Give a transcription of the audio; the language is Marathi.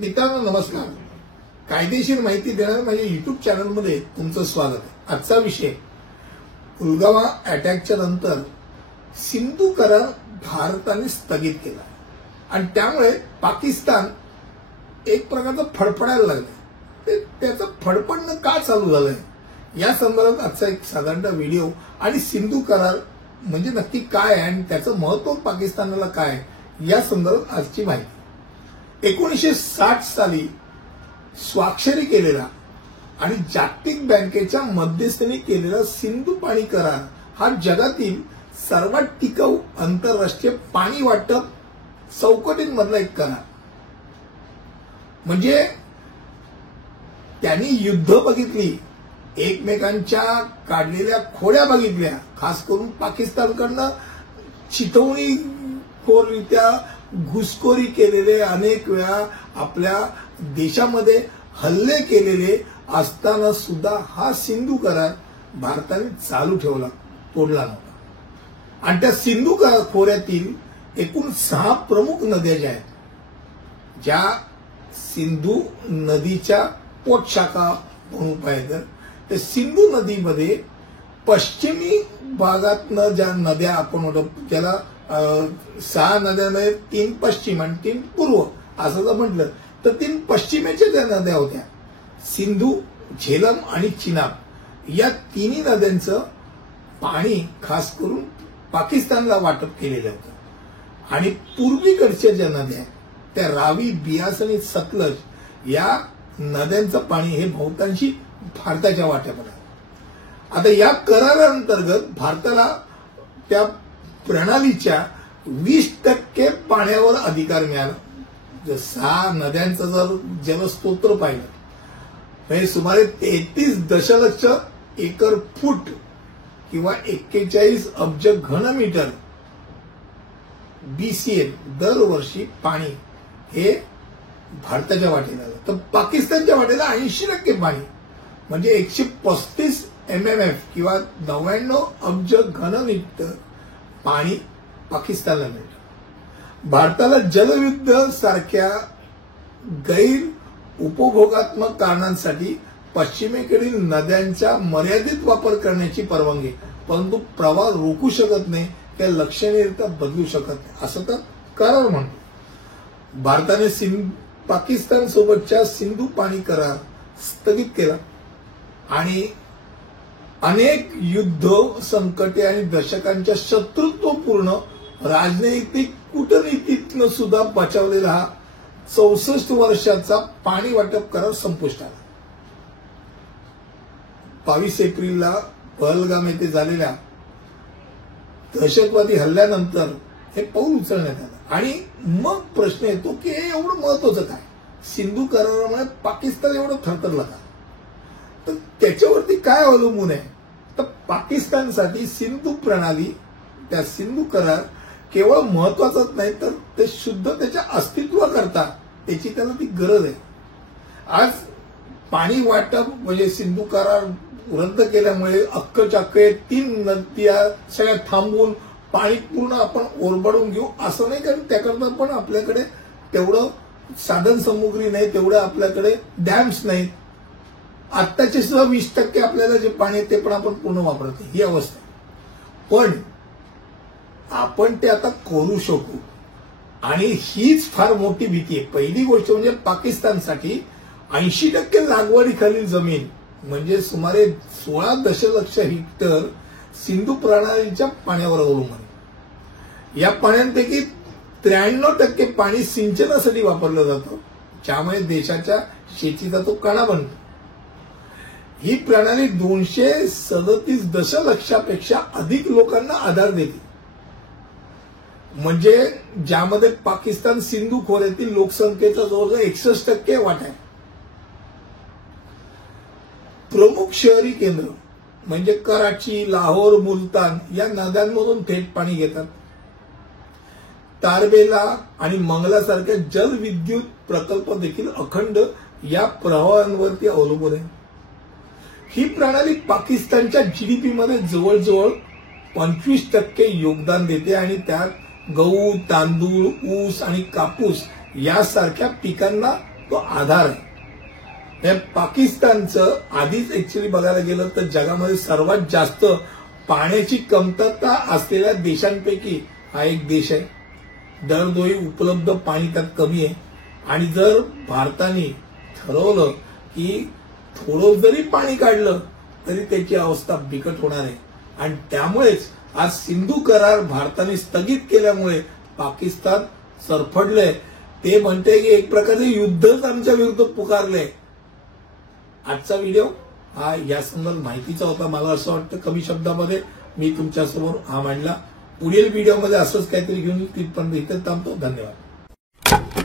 मित्रांनो नमस्कार. कायदेशीर माहिती देणाऱ्या माझ्या युट्यूब चॅनलमध्ये तुमचं स्वागत आहे. आजचा विषय पुलवामा अटॅकच्या नंतर सिंधू करार भारताने स्थगित केला आणि त्यामुळे पाकिस्तान एक प्रकारचं फडफडायला लागलं. त्याचं फडफडणं का चालू झालंय या संदर्भात आजचा एक साधारण व्हिडिओ आणि सिंधू करार म्हणजे नक्की काय आहे आणि त्याचं महत्त्व पाकिस्तानाला काय या संदर्भात आजची माहिती. 1960 साली स्वाक्षरी केलेला आणि जागतिक बँकेच्या मध्यस्थीने केलेला सिंधू पाणी करार हा जगातील सर्वात टिकाऊ आंतरराष्ट्रीय पाणी वाटप चौकटींमधला एक करार. म्हणजे त्यांनी युद्ध बघितली, एकमेकांच्या काढलेल्या खोड्या बघितल्या, खास करून पाकिस्तानकडनं चिथवणी खोररित्या घुसखोरी केलेले, अनेक वेळा आपल्या देशामध्ये हल्ले केलेले असताना सुद्धा हा सिंधू करार भारताने चालू ठेवला, तोडला नव्हता. आणि त्या सिंधू खोऱ्यातील एकूण 6 प्रमुख नद्या ज्या आहेत, ज्या सिंधू नदीच्या पोटशाखा म्हणून पाहिजे तर सिंधू नदीमध्ये पश्चिमी भागातनं ज्या नद्या आपण म्हणतो, ज्याला 6 नद्यांमध्ये 3 पश्चिम आणि 3 पूर्व असं जर म्हटलं तर 3 पश्चिमेच्या ज्या नद्या होत्या, सिंधू, झेलम आणि चिनाब, या तिन्ही नद्यांचं पाणी खास करून पाकिस्तानला वाटप केलेलं होतं. आणि पूर्वीकडच्या ज्या नद्या आहेत त्या रावी, बियास आणि सतलज या नद्यांचं पाणी हे बहुतांशी भारताच्या वाट्यामध्ये आहे. आता या कराराअंतर्गत भारताला त्या प्रणालीच्या 20% पाण्यावर अधिकार मिळाला. जर 6 नद्यांचं जर जलस्तोत्र पाहिलं म्हणजे सुमारे 33 दशलक्ष एकर फूट किंवा 41 अब्ज घनमीटर BCM दरवर्षी पाणी हे भारताच्या वाटेला आलं. तर पाकिस्तानच्या वाटेला 80% पाणी म्हणजे 135 MMF किंवा 99 अब्ज घनमीटर पाणी पाकिस्तानला मिळतं. भारताला जलविद्युत सारख्या गैर उपभोगात्मक कारणांसाठी पश्चिमेकडील नद्यांचा मर्यादित वापर करण्याची परवानगी, परंतु प्रवाह रोखू शकत नाही, त्या लक्षणीयरित्या बदलू शकत नाही असं तर करार म्हणतो. भारताने पाकिस्तान सोबतच्या सिंधू पाणी करार स्थगित केला आणि अनेक युद्ध, संकटे आणि दशकांच्या शत्रुत्वपूर्ण राजनैतिक कूटनीतीतनं सुद्धा बचावलेला हा 64 वर्षाचा पाणी वाटप करार संपुष्टात आला. 22 एप्रिलला पहलगाम येथे झालेल्या दहशतवादी हल्ल्यानंतर हे पाऊल उचलण्यात आलं. आणि मग प्रश्न येतो की हे एवढं महत्वाचं काय, सिंधू करारामुळे पाकिस्तान एवढं थरथरलं का, तर त्याच्यावरती काय अवलंबून आहे. तर पाकिस्तानसाठी सिंधू प्रणाली, त्या सिंधू करार केवळ महत्वाचाच नाही तर ते शुद्ध त्याच्या अस्तित्वाकरता त्याची त्याला ती गरज आहे. आज पाणी वाटप म्हणजे सिंधू करार रद्द केल्यामुळे अक्कचाक्के 3 नद्या सगळ्या थांबवून पाणी पूर्ण आपण ओरबाडून घेऊ असं नाही, कारण त्याकरता पण आपल्याकडे तेवढं साधन सामुग्री नाही, तेवढं आपल्याकडे डॅम्स नाहीत. आत्ताचे सुद्धा 20% आपल्याला जे पाणी आहे ते पण आपण पूर्ण वापरत नाही, ही अवस्था आहे. पण आपण ते आता करू शकू आणि हीच फार मोठी भीती आहे. पहिली गोष्ट म्हणजे पाकिस्तानसाठी 80% लागवडीखालील जमीन म्हणजे सुमारे 16 दशलक्ष हेक्टर सिंधू प्रणालीच्या पाण्यावर अवलंबून आहे. या पाण्यांपैकी 93% पाणी सिंचनासाठी वापरलं जातं, ज्यामुळे देशाच्या शेतीचा तो कणा बनतो. ही प्रणाली 237 दशलक्षापेक्षा अधिक लोकांना आधार देते, म्हणजे ज्यामध्ये पाकिस्तान सिंधू खोऱ्यातील लोकसंख्येचा जवळजवळ 61% वाटा आहे. प्रमुख शहरी केंद्र म्हणजे कराची, लाहोर, मुलतान या नद्यांमधून थेट पाणी घेतात. तारबेला आणि मंगलासारख्या जलविद्युत प्रकल्प देखील अखंड या प्रवाहांवरती अवलंबून आहे. ही प्रणाली पाकिस्तानच्या GDP मध्ये जवळजवळ 25% योगदान देते आणि त्यात गहू, तांदूळ, ऊस आणि कापूस यासारख्या पिकांना तो आधार आहे. पाकिस्तानचं आधीच ऍक्च्युअली बघायला गेलं तर जगामध्ये सर्वात जास्त पाण्याची कमतरता असलेल्या देशांपैकी हा एक देश आहे. दरडोई उपलब्ध पाणी त्यात कमी आहे. आणि जर भारताने ठरवलं की थोडं जरी पाणी काढलं तरी त्याची अवस्था बिकट होणार आहे. आणि त्यामुळेच आज सिंधू करार भारताने स्थगित केल्यामुळे पाकिस्तान सरफडलंय. ते म्हणते की एक प्रकारचे युद्धच आमच्या विरुद्ध पुकारलंय. आजचा व्हिडिओ हा या संदर्भात माहितीचा होता. मला असं वाटतं कमी शब्दामध्ये मी तुमच्यासमोर हा मांडला. पुढील व्हिडिओमध्ये असंच काहीतरी घेऊन तिथपर्यंत इथे थांबतो. धन्यवाद.